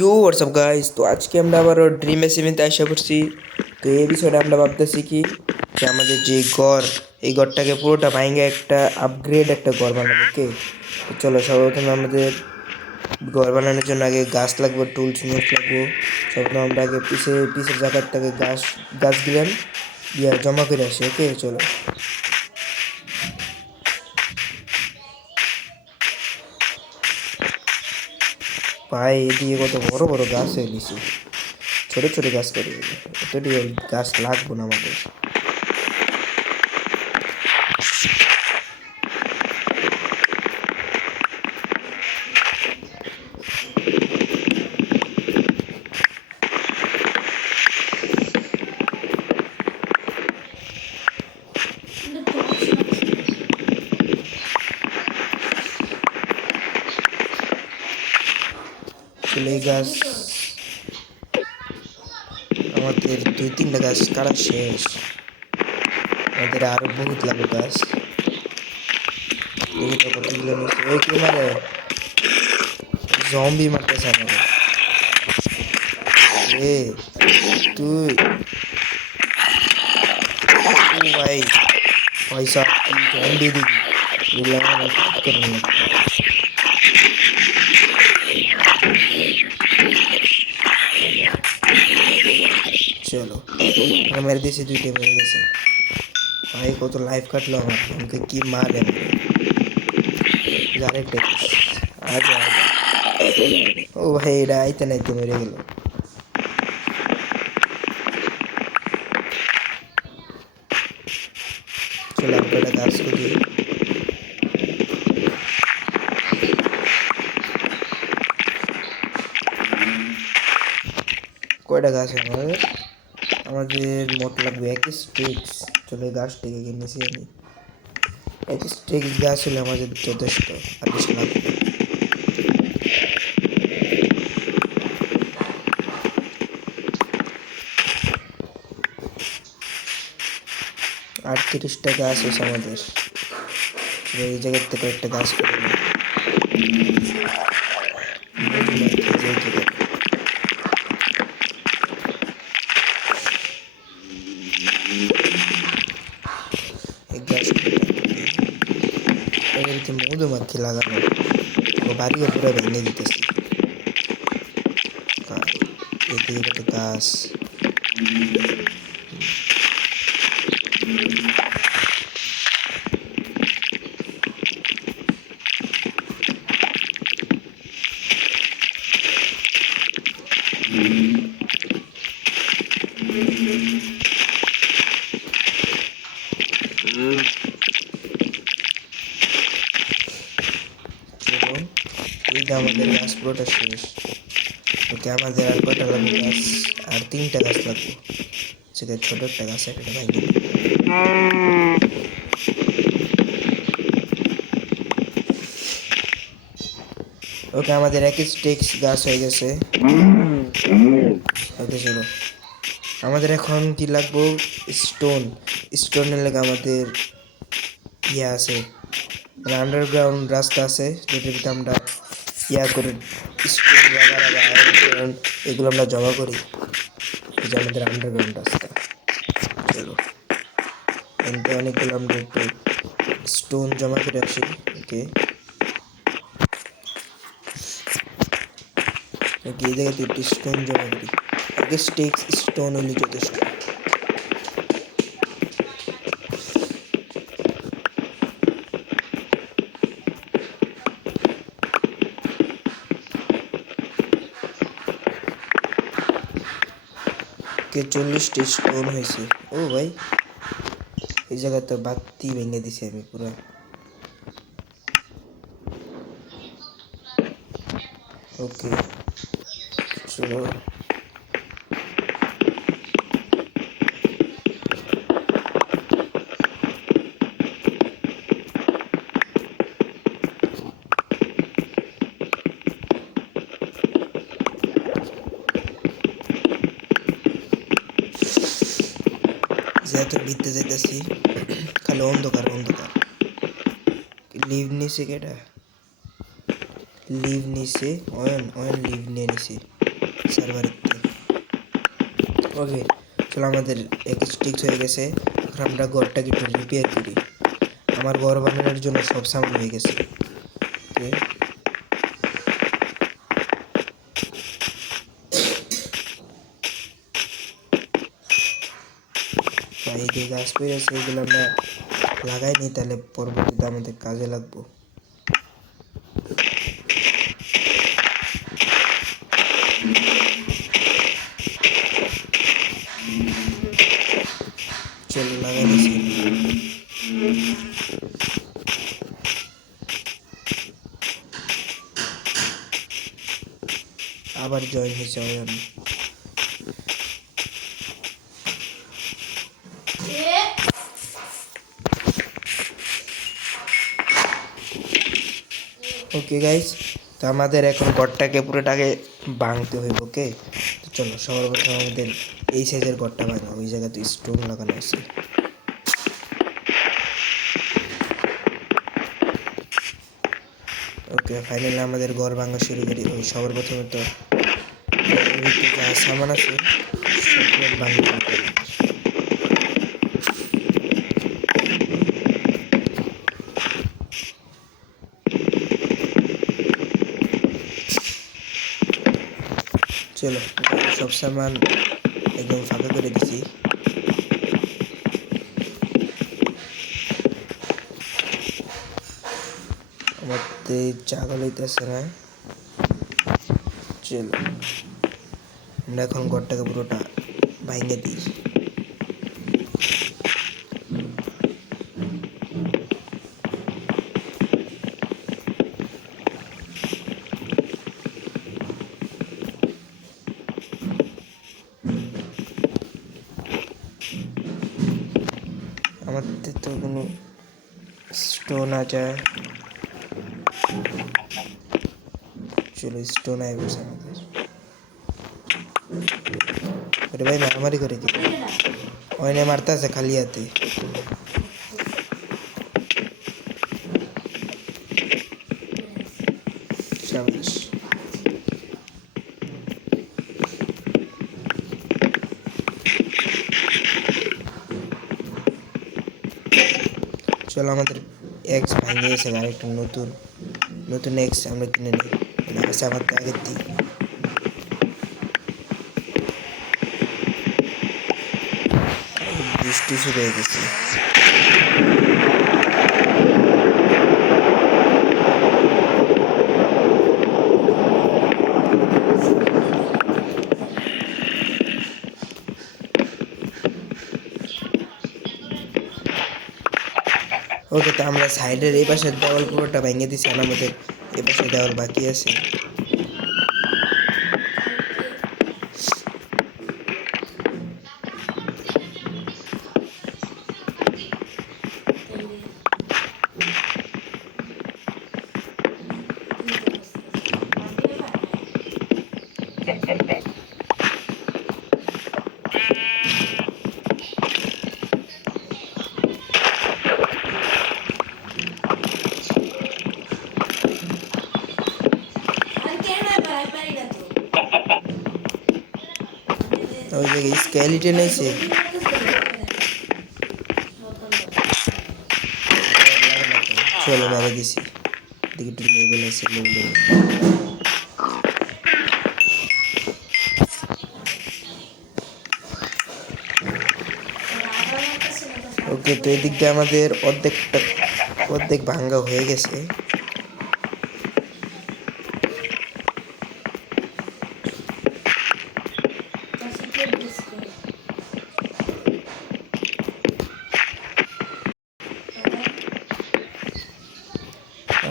You WhatsApp guys, তো আজকে আমরা আবারও ড্রিম এসিভেন্টে আশা করছি। তো এই বিষয়ে আমরা ভাবতেছি কি যে আমাদের যে ঘর, এই ঘরটাকে পুরোটা ভাঙে একটা আপগ্রেড একটা ঘর বানাবো। ওকে, তো চলো সর্বপ্রথমে আমাদের ঘর বানানোর জন্য আগে গাছ লাগবে, টুলস মুলস লাগবো। সর্বপ্রথম আমরা আগে পিছের জায়গার থেকে গাছ দিলেন দিয়ে জমা করে আসি। ওকে চলো। ভাই এদিকে কত বড় বড় গাছ হয়ে গেছে, ছোট ছোট গাছ করে এতটি গাছ লাগবো না আমাদের। চলে গাছ আমাদের 2-3টা গাছ কাটা শেষ, আমাদের আরো বহুত লাগবে গাছ। দেখি তো কতগুলো নিচ্ছে। ওই কে মারে, জম্বি মারতেছে আমারে। এ তুই ও ভাই, পয়সা কি জম্বি দিবি বললাম না, ঠিক করে না। চলো মেরে দিয়েছি, 2টে মেরে গেছে। ভাই কত লাইফ কাটলো আমার, আমাকে কি মারে আরেকটা। আগে আগে ও ভাই, এটা আইতে নাইতে মেরে গেল। চলো আমরা একটা গাছ করি। কয়টা গাছ আমাদের আমাদের মোট লাগবে 1 স্টিক্স। চলো এই গাছটাকে কিনেছি আমি। 1 স্টিক্স গাছ হলে আমাদের যথেষ্ট, আর বেশি লাগবে। 38টা গাছ আছে আমাদের। এই জায়গার থেকে একটা গাছ করে নিই। মধুমাছি লাগানো বাড়িও পুরো ভেঙে দিতেছি। এদিকে একটা গাছ, এইটা আমাদের গাছ পুরোটা শেষ। ওকে আমাদের আর কয়টা লাগবে গাছ, আর 3টা গাছ লাগবে। সেটা ছোট একটা গাছ, একটা ভাঙি। ওকে আমাদের 1 স্টিক্স গাছ হয়ে গেছে। ওকে চলো আমাদের এখন কি লাগবো, স্টোন। স্টোনের লেগে আমাদের ইয়ে আছে, মানে আন্ডারগ্রাউন্ড রাস্তা আছে যেটার ভিতরে আমরা ইয়া করে স্টোন বা এগুলো আমরা জমা করি। এই যে আমাদের আন্ডারগ্রাউন্ড রাস্তা। চলো অনেকগুলো আমরা একটু স্টোন জমা করে আসি। ওকে এই জায়গাতে একটু স্টোন জমা করি। আগে স্টিক্স স্টোন হলে যথেষ্ট। কে 40টি স্টোন হয়েছে। ও ভাই এই জায়গায় তো বাতি ভেঙে দিছি আমি পুরো। ওকে চলো যেহেতু ভিতরে যেতেছি, খালি অন্ধকার অন্ধকার। লিভ নিছে কেটা, লিভ নিছে, অয়ন লিভ নিয়ে নিছে। সার্ভারেতে। ওকে, চলো আমাদের এক স্টিক্স হয়ে গেছে। এখন আমরা ঘরটাকে একটু রিপেয়ার করি। আমার ঘর বানানোর জন্য সব সামান হয়ে গেছে। ওকে, এই যে গাছ পেয়েছে এগুলো আমরা লাগাইনি, তাহলে পরবর্তীতে আমাদের কাজে লাগবো। চলো লাগাই দিছি। আবার জয়েন হয়েছে অয়ন। ওকে গাইজ, তো আমাদের এখন ঘরটাকে পুরোটাকে ভাঙতে হইব। ওকে, তো চলো সবার প্রথমে আমাদের এই সাইজের ঘরটা ভাঙা, ওই জায়গাতে স্টোন লাগানো আছে। ওকে, ফাইনালি আমাদের ঘর ভাঙা শুরু করি। ওই সবার প্রথমে তো যা সামান আছে সবগুলো ভাঙতে হবে। চলো সব সামান একদম ফাঁকা করে দিছি। আমাদের জায়গা লইতেছে না। চলো আমরা এখন ঘরটাকে পুরোটা ভাঙে দিই। আমাদের তো কোনো স্টোন আছে। চলো স্টোন আয় বসে আমাদের। আরে ভাই মারামারি করে কি ওইনে মারতে আছে খালি হাতে। শাবাশ। চলো আমাদের এক্স ভাঙে গেছে, আরেকটা নতুন নতুন এক্স আমরা কিনে নিই। আছে আমার আগের দিকে। বৃষ্টি শুরু হয়ে গেছে। ওকে, তো আমরা সাইডের এই পাশের দেওয়াল পুরোটা ভেঙে দিছি, আর আমাদের এই পাশের দেওয়াল বাকি আছে। ওই জায়গায় স্কেলিটন আছে। চলো মেরে দিছি, দিকে একটু লেভেল আছে লেভেল। ওকে, তো এদিক দিয়ে আমাদের অর্ধেক ভাঙ্গা হয়ে গেছে।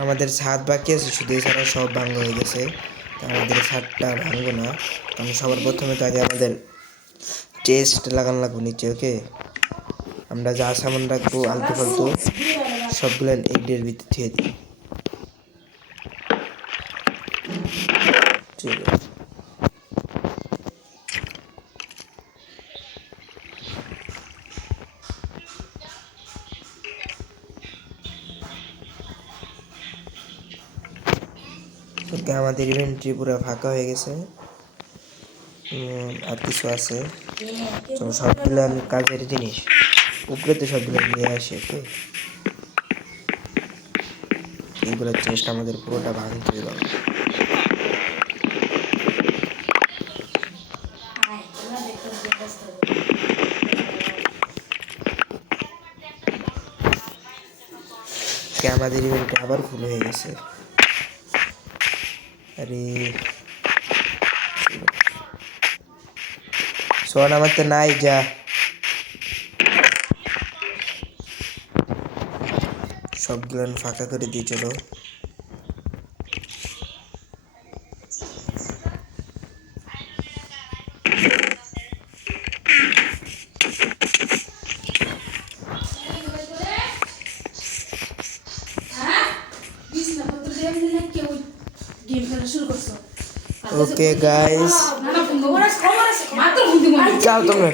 আমাদের ছাদ বাকি আছে শুধু, এছাড়া সব ভাঙ্গা হয়ে গেছে। তো আমাদের ছাদটা ভাঙবো না, কারণ সবার প্রথমে তো আগে আমাদের চেস্ট লাগানো লাগবো নিচে। ওকে, আমরা যা সামান রাখবো আলতু ফালতু সবগুলো এই ডের ভিতরে থুয়ে দিই। চলো ওকে, আমাদের ইভেন্ট্রি পুরো ফাঁকা হয়ে গেছে। আর কিছু আছে, চলো সবগুলো কাজের জিনিস উপরে তো সবগুলো নিয়ে আসে। ওকে, এইগুলোর চেষ্টা আমাদের পুরোটা ভাঙতে হবে। আমাদের ইভেন্টটা আবার ফুল হয়ে গেছে। আরে সোয়ান আমার তো নাই, যা সবগুলো ফাঁকা করে দিয়ে চলো। ওকে গাইস, যাও তোমরা।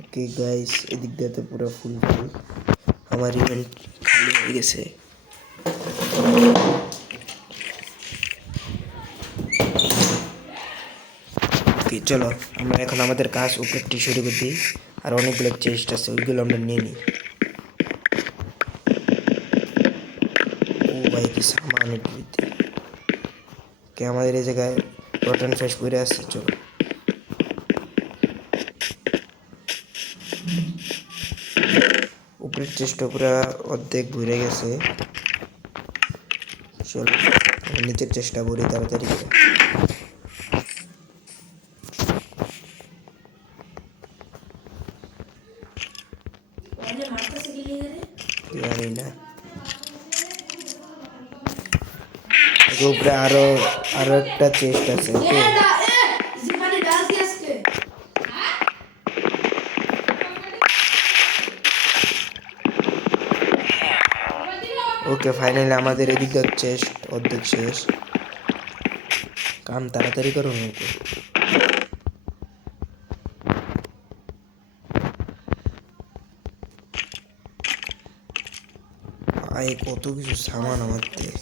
ওকে গাইস, এদিক দিয়ে তো পুরো ফুল ফুল, আমার ইভেন্ট খালি হয়ে গেছে। ওকে চলো, আমরা এখন আমাদের কাজ উপরে শুরু করে দিই। আর অনেকগুলো চেস্ট আছে, ওইগুলো আমরা নিয়ে নিই। ও ভাই কি সামান উঠতে। ওকে, আমাদের এই জায়গায় রটন ফ্রেশ করে আসছে। চলো উপরের চেষ্টা পুরো অর্ধেক ভরে গেছে। চলো নিচের চেষ্টা করি তাড়াতাড়ি করে। জানি না, উপরে আরো আরো একটা চেস্ট আছে। ওকে ওকে, ফাইনালি আমাদের এদিকে চেস্ট অর্ধেক শেষ। কাম তাড়াতাড়ি করুন। ওকে আয়, কত কিছু সামান আমার দিয়ে।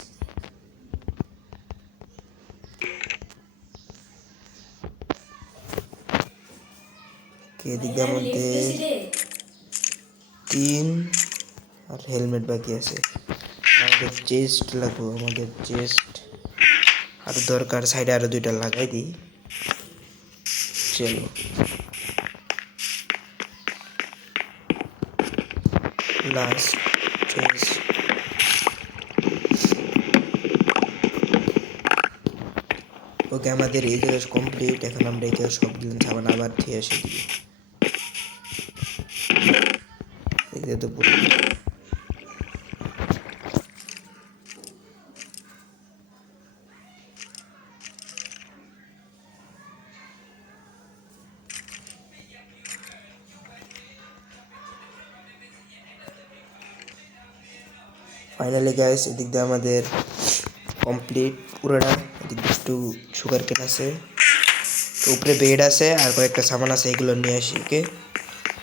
এদিকে মধ্যে 3 আর হেলমেট বাকি আছে। আমাদের চেস্ট লাগবে, আমাদের চেস্ট আর দরকার। সাইডে আরো 2টা লাগাই দিই। চলো লাস্ট চেস্ট। ওকে, আমাদের এই জায়গা কমপ্লিট। এখন আমরা এই জায়গা সবগুলো সাবান আবার দিয়ে আসি দিই। এই তো পুরো ফাইনালি গাইস, এদিক দিয়ে আমাদের কমপ্লিট পুরোটা। এদিক দিয়ে একটু সুগার কেন আছে, উপরে বেড আছে আর কয়েকটা সামান আছে, এগুলো নিয়ে আসি। ওকে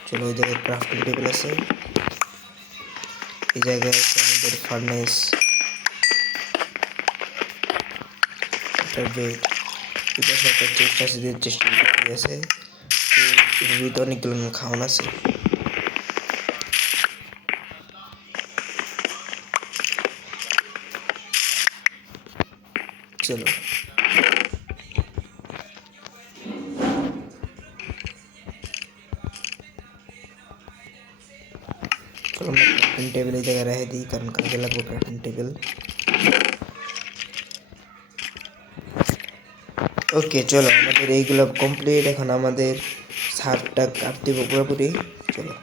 চলো, ওই জায়গায় ক্রাফটিং টেবিল আছে, এই জায়গায় আছে আমাদের ফার্নেস, একটা বেড, এটা একটা চেষ্টা আছে, চেষ্টা আছে। এর ভিতরে অনেকগুলো খাওয়ান আছে। চলো চলো আমরা ক্রাফটিং টেবিল এই জায়গায় রেখে দিই, কারণ কাজে লাগবে ক্রাফটিং টেবিল। ওকে চলো, আমাদের এইগুলো কমপ্লিট। এখন আমাদের ছাদটা কাটতে হবে পুরোপুরি। চলো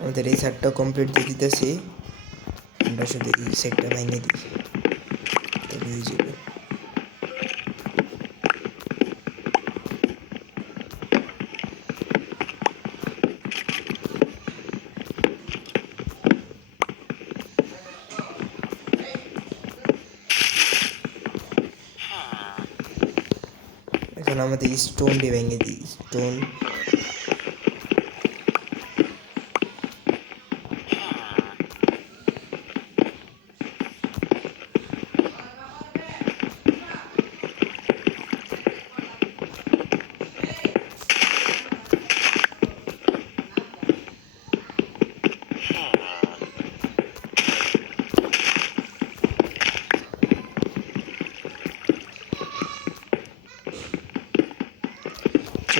আমাদের এই সাইডটা কমপ্লিট দিয়ে দিতেছি। আমরা শুধু এই সাইডটা ভেঙে দিই, তবে হয়ে যাবে। এখন আমাদের স্টোন দিয়ে ভেঙে দিই স্টোন।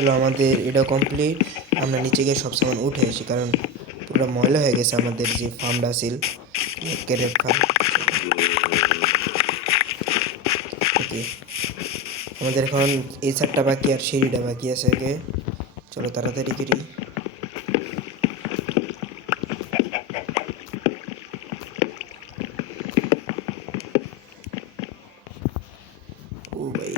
চলো আমাদের এটা কমপ্লিট। আমরা নিচে গিয়ে সব সামান উঠে আসি, কারণ পুরো ময়লা হয়ে গেছে আমাদের যে ফার্মটা ছিল, ক্যারেট ফার্ম। ওকে, আমাদের এখন এই সারটা বাকি আর সিঁড়িটা বাকি আছে। ওকে চলো তাড়াতাড়ি করি। ও ভাই,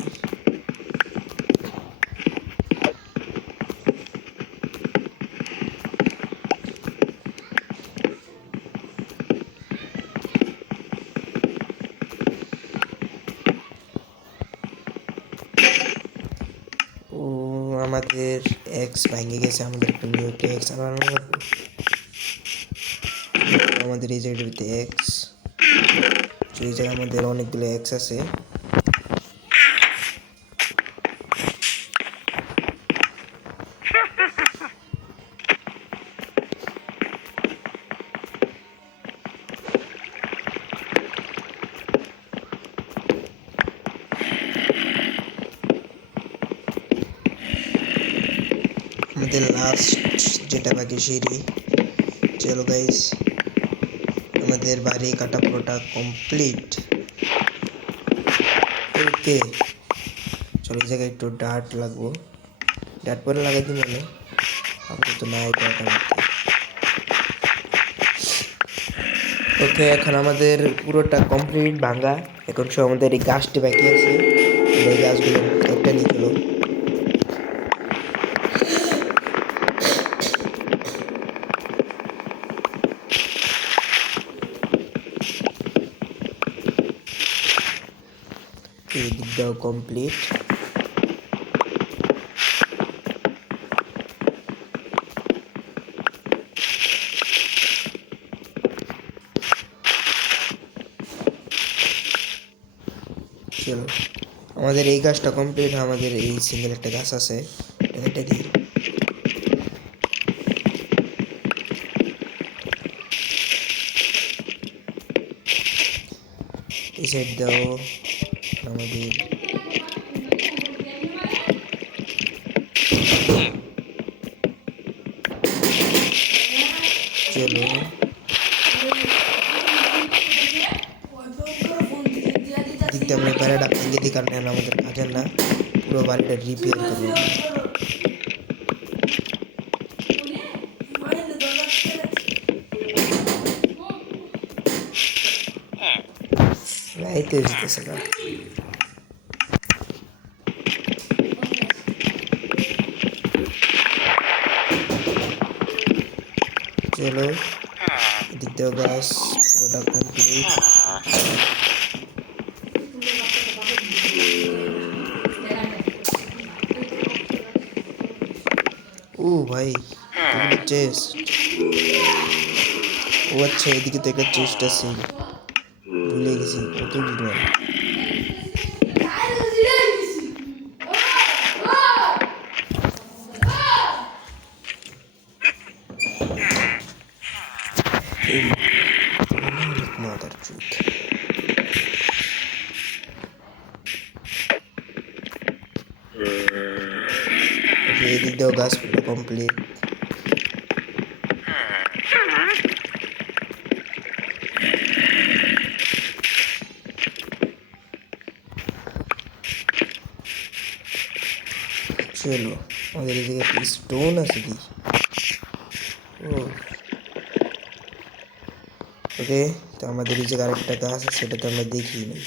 ও আমাদের এক্স ভেঙে গেছে, আমাদের একটা নিউ এক্স বানানো লাগবে। আমাদের এই জায়গাটাতে এক্স, এই জায়গায় আমাদের অনেকগুলো এক্স আছে। আমাদের লাস্ট যেটা বাকি সিঁড়ি। চলো গাইস, আমাদের বাড়ি কাটা পুরোটা কমপ্লিট। ওকে চলো, এই জায়গায় একটু ডার্ট লাগবো, ডার্ট পরে লাগাই দিই মানে আপাতত না এই ডার্ট আমাদের। ওকে এখন আমাদের পুরোটা কমপ্লিট ভাঙা। এখন সব আমাদের এই গাছটি বাকি আছে, এই গাছগুলো একটা নিয়ে চলো। এই দিকটাও কমপ্লিট। চলো আমাদের এই গাছটা কমপ্লিট। আমাদের এই সিঙ্গেল একটা গাছ আছে, এটা দিই। এই সাইড দাও আমাদের। চলো দিকটা আমরা বেড়াটা ভেঙে দিই, কারণ আমাদের কাজের না, পুরো বাড়িটা রিপেয়ার করবো। রাইতে যেতেছে না। চলো এদিক দিয়ে গাছ পুরোটা কমপ্লিট। ও ভাই, চেস্ট। ও আচ্ছা, এদিকে তো একটা চেস্ট আছে, ভুলে গেছি। কত বিমান! মাদার চুত। এদিক দিয়েও গাছ পুরো কমপ্লিট। চলো আমাদের এই জায়গায় স্টোন আছে কি? ও ওকে, তো আমাদের এই জায়গায় আরেকটা গাছ আছে, সেটা তো আমরা দেখিই নি।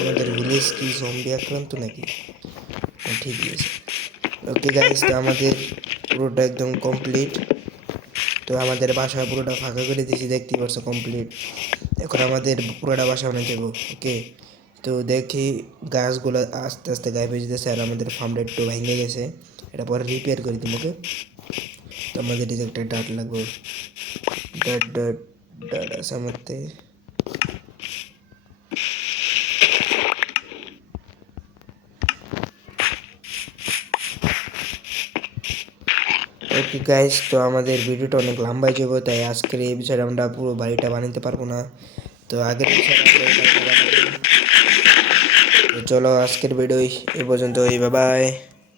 আমাদের ভিলেজ কি জম্বি আক্রান্ত নাকি? ঠিকই আছে। ওকে গাইস, তো আমাদের পুরোটা একদম কমপ্লিট। তো আমাদের বাসা পুরোটা ফাঁকা করে দিয়েছি, দেখতেই পারছো কমপ্লিট। এখন আমাদের পুরোটা বাসা বানাতে যাবো। ওকে, তো দেখি গাছগুলো আস্তে আস্তে গায়ে ভেজে যেতেছে আর আমাদের ফার্মটা একটু ভেঙে গেছে, এটা পরে রিপেয়ার করে দিব। ওকে, তো আমাদের এই যে একটা ডাট লাগবে, ডাট ডাট ডাট আছে আমাদের। ওকে গাইস, তো আমাদের ভিডিওটা অনেক লম্বা হয়ে যাবে, তাই আজকের এই বিষয়ে আমরা পুরো বাড়িটা বানাতে পারবো না। তো আগের বিষয়ে তো চলো আজকের ভিডিও এই পর্যন্তই, বাই বাই।